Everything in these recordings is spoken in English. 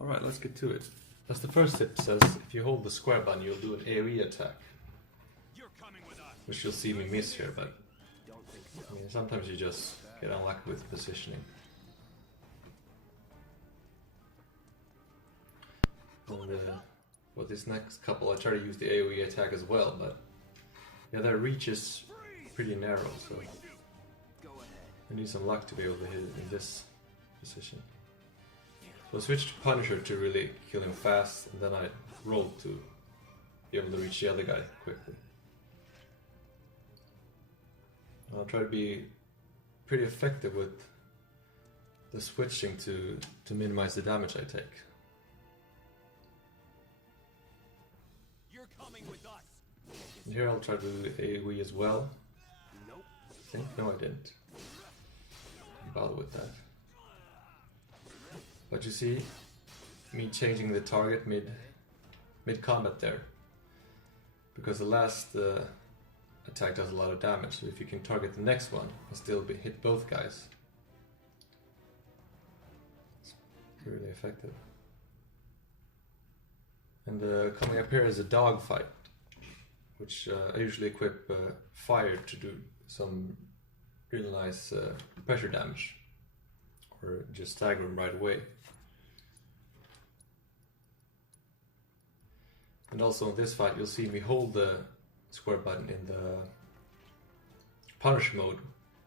Alright, let's get to it. As the first tip says, if you hold the square button, you'll do an AoE attack. Which you'll see me miss here, but I mean, sometimes you just get unlucky with positioning. And for this next couple, I try to use the AoE attack as well, but yeah, their reach is pretty narrow, so I need some luck to be able to hit it in this position. So I switched to Punisher to really kill him fast, and then I rolled to be able to reach the other guy quickly. I'll try to be pretty effective with the switching to minimize the damage I take. You're coming with us. And here I'll try to do AoE as well. I think? No, I didn't. Didn't bother with that. But you see me changing the target mid combat there, because the last attack does a lot of damage, so if you can target the next one and still hit both guys, it's really effective. And coming up here is a dog fight, which I usually equip fire to do some really nice pressure damage, or just stagger him right away. And also in this fight you'll see me hold the square button in the punish mode,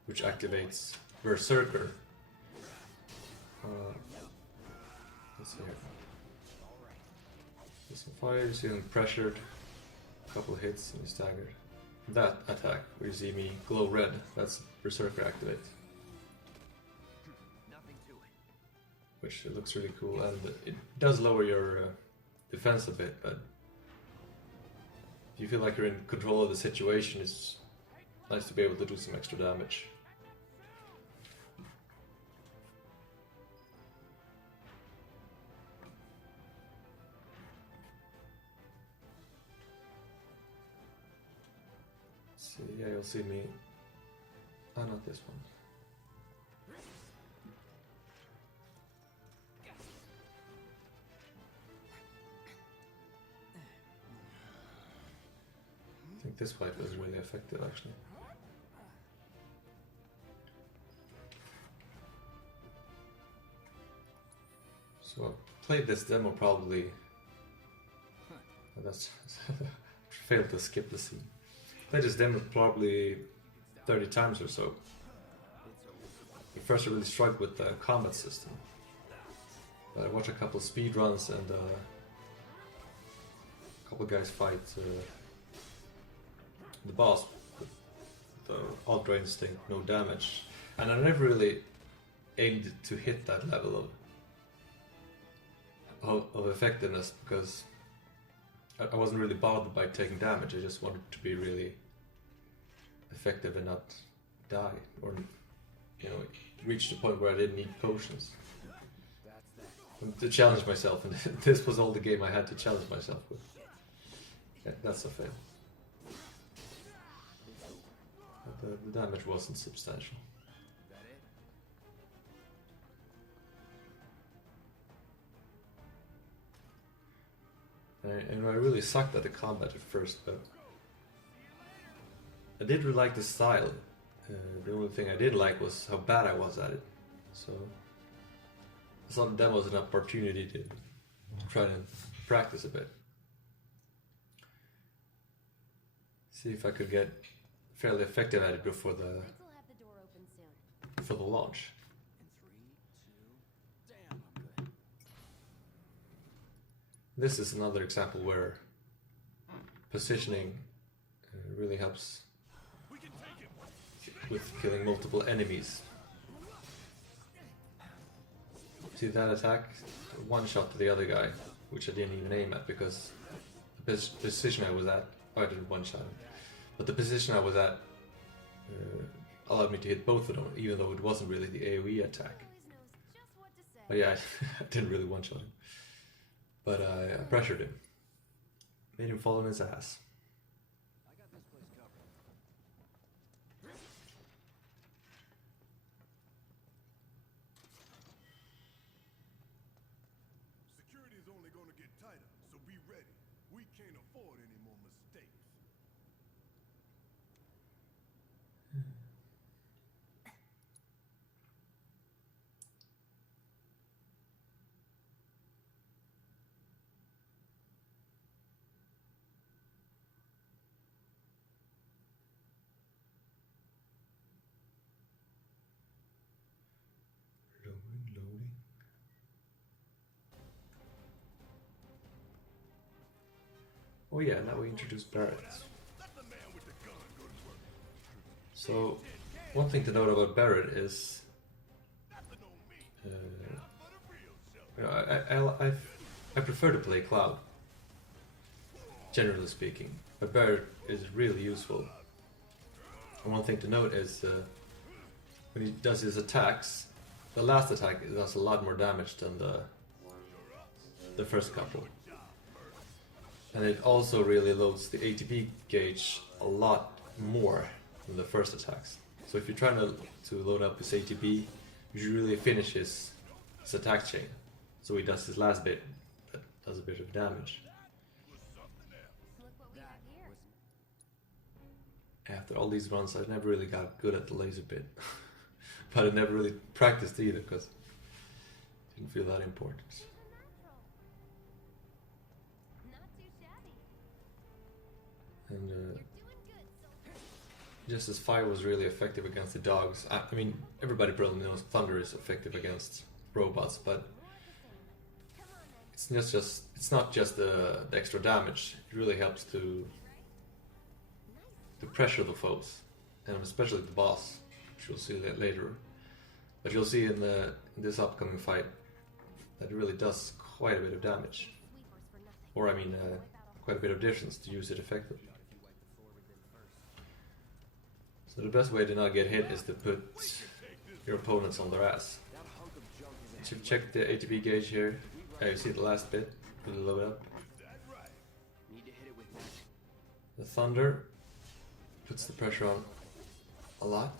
which activates Berserker. Let's see here. There's some fire, you see him pressured, a couple of hits and he's staggered. That attack, where you see me glow red, that's Berserker activate. Which looks really cool, and it does lower your defense a bit, but if you feel like you're in control of the situation, it's nice to be able to do some extra damage. Let's see, yeah, you'll see me. Ah, not this one. I think this fight was really effective actually. So I played this demo probably. That's failed to skip the scene. Played this demo probably 30 times or so. At first I really struggled with the combat system. But I watched a couple of speed runs and a couple of guys fight the boss with the Ultra Instinct, no damage, and I never really aimed to hit that level of effectiveness, because I wasn't really bothered by taking damage. I just wanted to be really effective and not die, or reach the point where I didn't need potions. And to challenge myself, and this was all the game I had to challenge myself with. Yeah, that's a fail. But the damage wasn't substantial. And I really sucked at the combat at first, but I did really like the style. The only thing I didn't like was how bad I was at it. So I saw the demo as an opportunity to try and practice a bit. See if I could get fairly effective at it before the launch. This is another example where positioning really helps with killing multiple enemies. See that attack? One shot to the other guy, which I didn't even aim at because the position I was at, I didn't one shot him, but the position I was at allowed me to hit both of them, even though it wasn't really the AoE attack. But yeah, I didn't really one shot him. But I pressured him. Made him fall on his ass. We can't afford any more mistakes. Loading. Oh yeah, now we introduced Barrett. Let the man with the gun go to work. So, one thing to note about Barrett is, Nothing on me. uh, Not for the real self. I prefer to play Cloud, generally speaking, but Barrett is really useful. And one thing to note is when he does his attacks, the last attack does a lot more damage than the first couple. And it also really loads the ATB gauge a lot more than the first attacks. So if you're trying to load up his ATB, you should really finish his attack chain. So he does his last bit that does a bit of damage. Look what we have here. After all these runs, I never really got good at the laser bit. But I never really practiced either because it didn't feel that important. She's a natural. Not too shabby. And You're doing good so far. just as fire was really effective against the dogs, I mean, everybody probably knows thunder is effective against robots, but Come on then. it's not just the extra damage. It really helps to pressure the foes, and especially the boss, which you'll see later. But you'll see in this upcoming fight that it really does quite a bit of damage, Sweepers for nothing. or I mean, quite a bit of distance to use it effectively. So the best way to not get hit is to put your opponents on their ass. So check the ATB gauge here. You see the last bit. Put it load up. The thunder puts the pressure on a lot,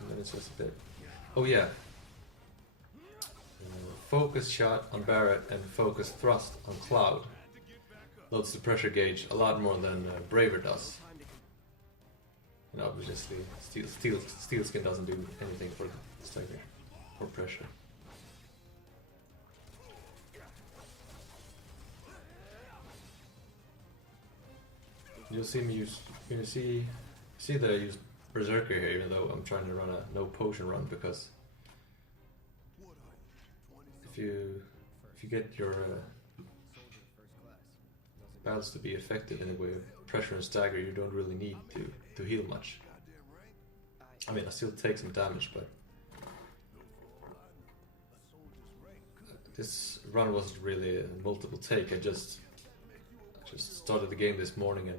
and then it's just a bit. Oh yeah. Focus shot on Barrett and focus thrust on Cloud loads the pressure gauge a lot more than Braver does. And obviously, Steel Skin doesn't do anything for stagger or pressure. You'll see me use. You see that I use Berserker here, even though I'm trying to run a no potion run, because if you get your battles to be effective in a way of pressure and stagger, you don't really need to heal much. I mean, I still take some damage, but this run wasn't really a multiple take. I just started the game this morning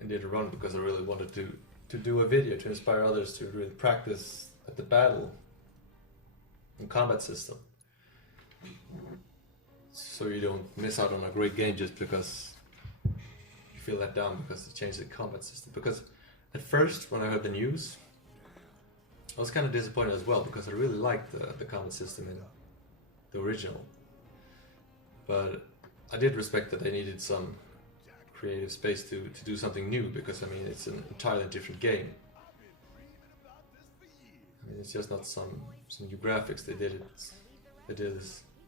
and did a run because I really wanted to do a video to inspire others to really practice at the battle and combat system, so you don't miss out on a great game just because you feel let down because they changed the combat system. Because at first, when I heard the news, I was kind of disappointed as well, because I really liked the combat system in the original. But I did respect that they needed some creative space to do something new, because I mean, it's an entirely different game. I mean, it's just not some new graphics. They did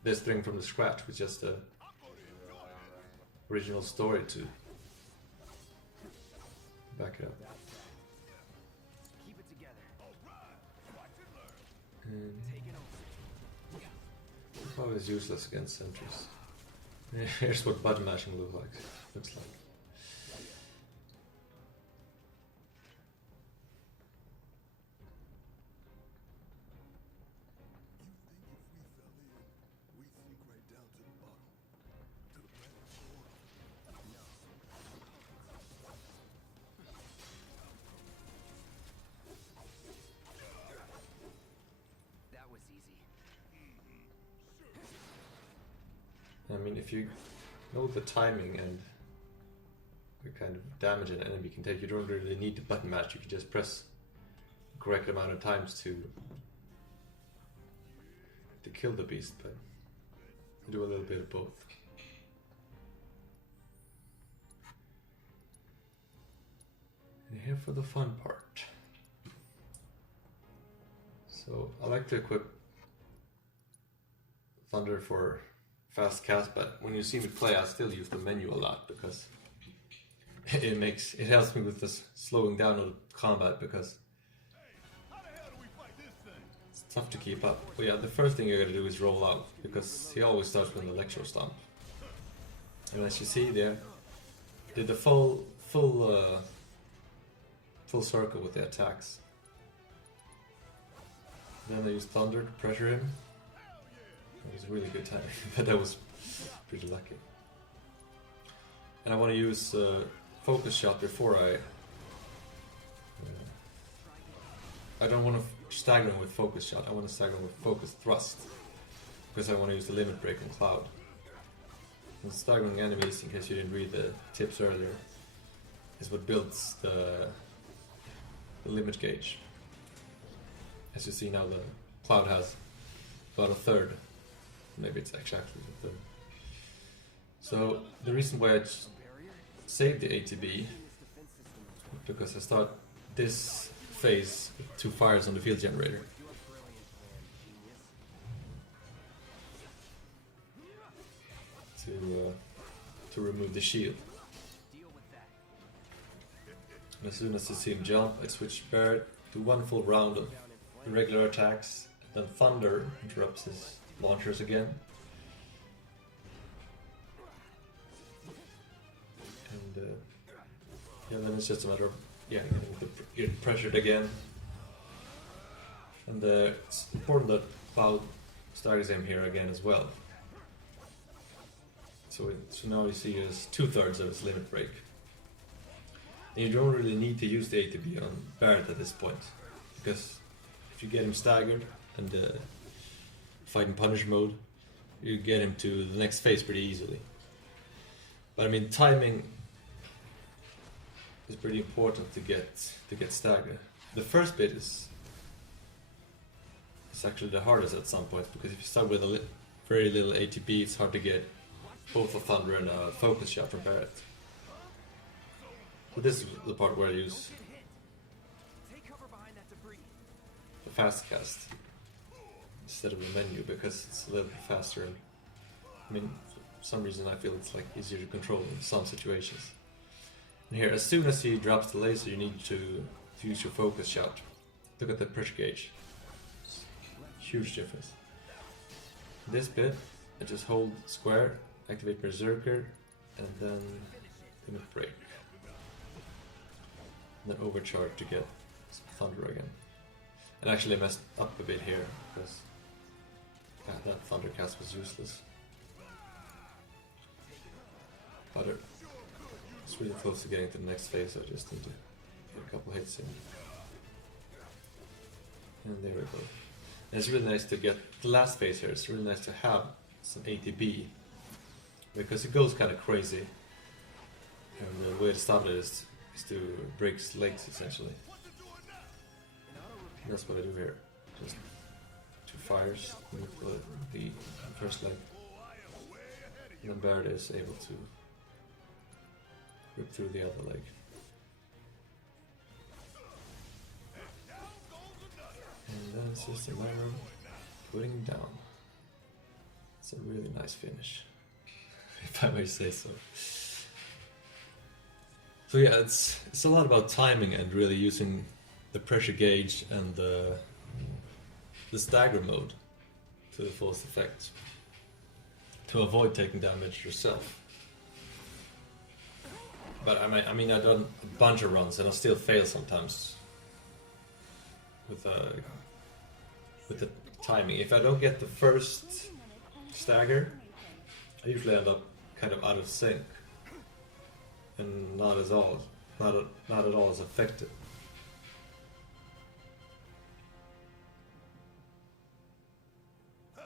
this thing from the scratch with just a original story to back it up. Keep it together. And Take it over. it's always useless against sentries. Here's what button mashing looks like. You think if we fell in, we sink right down to the bottom? To the planet floor? No. That was easy. I mean, if you know the timing and the kind of damage an enemy can take, you don't really need to button mash. You can just press the correct amount of times to kill the beast, but you do a little bit of both. And here for the fun part. So I like to equip Thunder for fast cast, but when you see me play, I still use the menu a lot because it helps me with this slowing down of combat because it's tough to keep up. But yeah, the first thing you're gonna do is roll out because he always starts with an electro stomp. And as you see there, did the full circle with the attacks. Then I used Thunder to pressure him. It was a really good timing, but that was pretty lucky. And I want to use Focus Shot before I don't want to stagger him with Focus Shot, I want to stagger him with Focus Thrust. Because I want to use the Limit Break on Cloud. And staggering enemies, in case you didn't read the tips earlier, is what builds the limit gauge. As you see now, the Cloud has about a third. Maybe it's exactly a third. So the reason why I saved the ATB, because I start this phase with 2 fires on the field generator. To remove the shield. And as soon as you see him jump, I switch Barret to 1 full round of regular attacks, then Thunder interrupts his launchers again. And yeah, then it's just a matter of getting pressured again. And it's important that Cloud staggers him here again as well. So now you see his 2/3 of his limit break. And you don't really need to use the ATB on Barret at this point, because if you get him staggered and fight in punish mode, you get him to the next phase pretty easily. But I mean, timing is pretty important to get staggered. The first bit is actually the hardest at some points, because if you start with a very little ATB, it's hard to get both a Thunder and a Focus Shot from Barret. So this is the part where I use the fast cast instead of the menu, because it's a little bit faster, and I mean, for some reason I feel it's like easier to control in some situations. And here, as soon as he drops the laser, you need to use your Focus Shot. Look at the pressure gauge. Huge difference. This bit, I just hold square, activate Berserker, and then Limit Break. And then overcharge to get Thunder again. And actually I messed up a bit here, because that Thunder cast was useless. But it's really close to getting to the next phase, so I just need to get a couple hits in. And there we go. And it's really nice to get the last phase here, it's really nice to have some ATB, because it goes kind of crazy. And the way to stop it is to break his legs, essentially. And that's what I do here. Just 2 fires with the first leg. And then Barret is able to rip through the other leg. And then it's just a matter of putting him down. It's a really nice finish, if I may say so. So yeah, it's a lot about timing and really using the pressure gauge and the stagger mode to the fullest effect to avoid taking damage yourself. But I mean I've done a bunch of runs and I still fail sometimes with the timing. If I don't get the first stagger, I usually end up kind of out of sync and not at all as effective.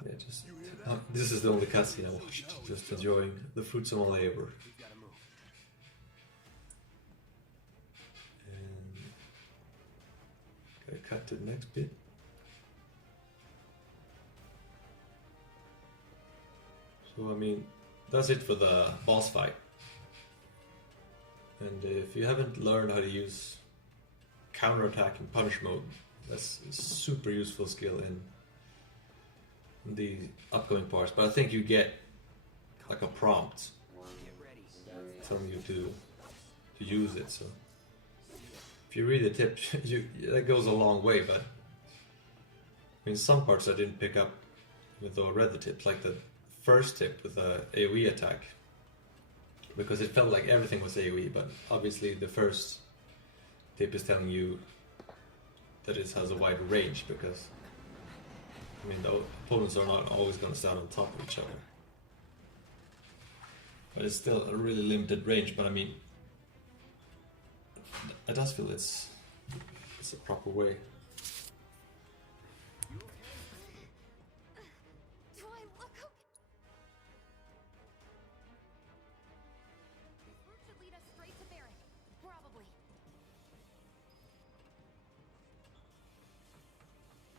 Yeah, this is the only cutscene I watched, just enjoying the fruits of my labor. And gotta cut to the next bit. So I mean, that's it for the boss fight. And if you haven't learned how to use counterattack and punish mode. That's a super useful skill in the upcoming parts. But I think you get like a prompt telling you to use it. So if you read the tips, that goes a long way. But I mean, some parts I didn't pick up even though I read the tips, like the first tip with the AoE attack, because it felt like everything was AoE. But obviously the first tip is telling you that it has a wider range, because I mean the opponents are not always going to stand on top of each other. But it's still a really limited range. But I mean, I just feel it's a proper way. Do I look okay? This route should lead us straight to Barrack. Probably.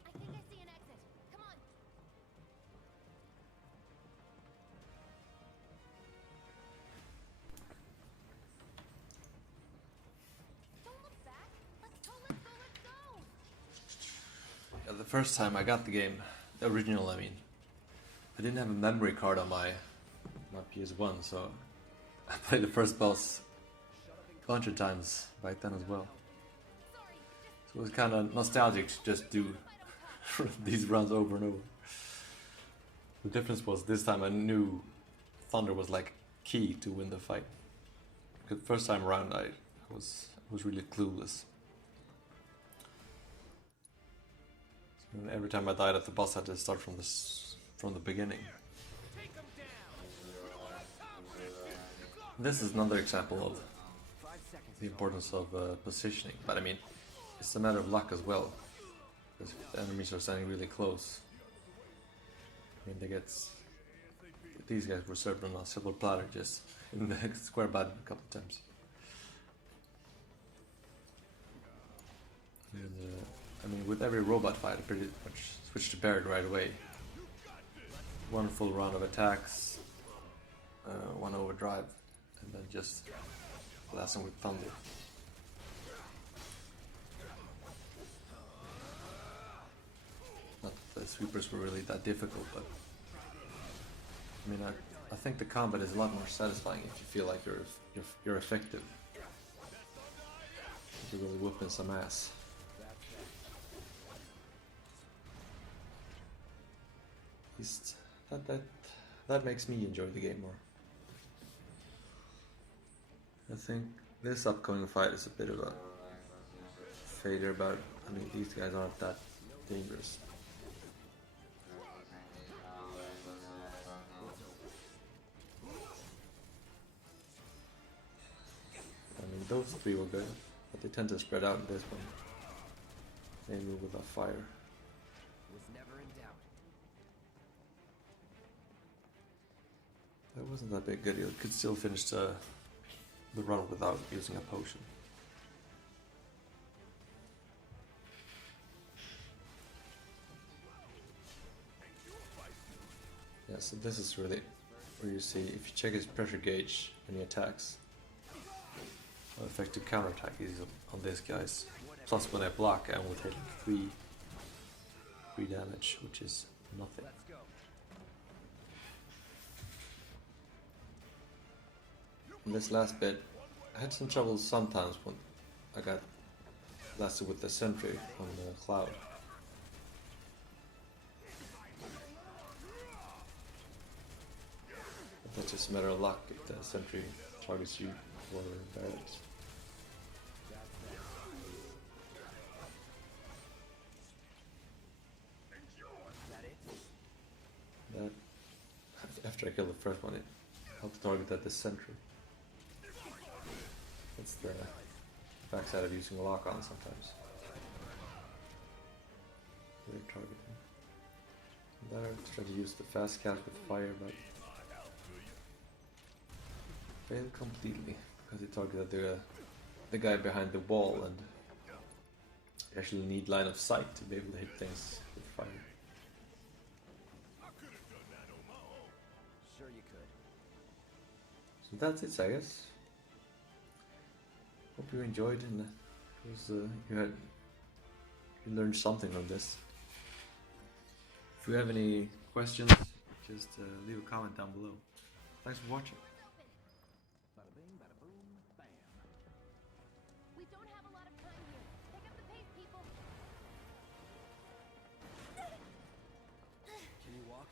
I think I see an exit. Come on. Don't look back. Let's go, let's go, let's go! Yeah, the first time I got the game, the original I mean, I didn't have a memory card on my PS1, so I played the first boss a bunch of times back then as well. Sorry, just So it was kind of nostalgic to just do these runs over and over. The difference was this time I knew Thunder was like key to win the fight. Because first time around I was really clueless. So every time I died at the boss I had to start from the beginning. This is another example of the importance of positioning, but I mean, it's a matter of luck as well. Because if the enemies are standing really close, I mean, these guys were served on a silver platter just in the square button a couple of times. And, I mean, with every robot fight, I pretty much switched to Barret right away. One full round of attacks, one overdrive, and then just blasting with Thunder. Not that the sweepers were really that difficult, but I mean, I think the combat is a lot more satisfying if you feel like you're effective. You're really whooping some ass. At least that makes me enjoy the game more. I think this upcoming fight is a bit of a failure, but I mean, these guys aren't that dangerous. I mean, those three were good, but they tend to spread out in this one. Maybe with a fire. Was never in doubt. That wasn't that big a deal. Could still finish the run without using a potion. Yeah, so this is really where you see, if you check his pressure gauge when he attacks, how effective counterattack is on these guys. Plus when I block, I will take 3 damage, which is nothing. Let's go. In this last bit, I had some trouble sometimes when I got blasted with the sentry on the cloud. But that's just a matter of luck if the sentry targets you or barracks. That it? That, after I killed the first one, it helped target at the sentry. That's the backside of using a lock-on sometimes. They're targeting. There, I tried to use the fast cast with fire, but failed completely because it targeted the guy behind the wall, and you actually need line of sight to be able to hit things with fire. Sure you could. So that's it, I guess. Hope you enjoyed, and Because you learned something from this. If you have any questions, just leave a comment down below. Thanks for watching. Bada bing, bada boom, bam. We don't have a lot of time here. Pick up the pace, people. Can you walk?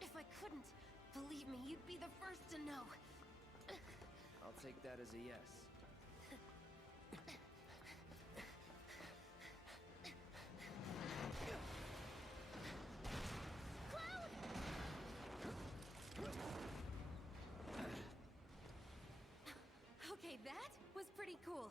If I couldn't, believe me, you'd be the first to know. I'll take that as a yes. Okay, that was pretty cool.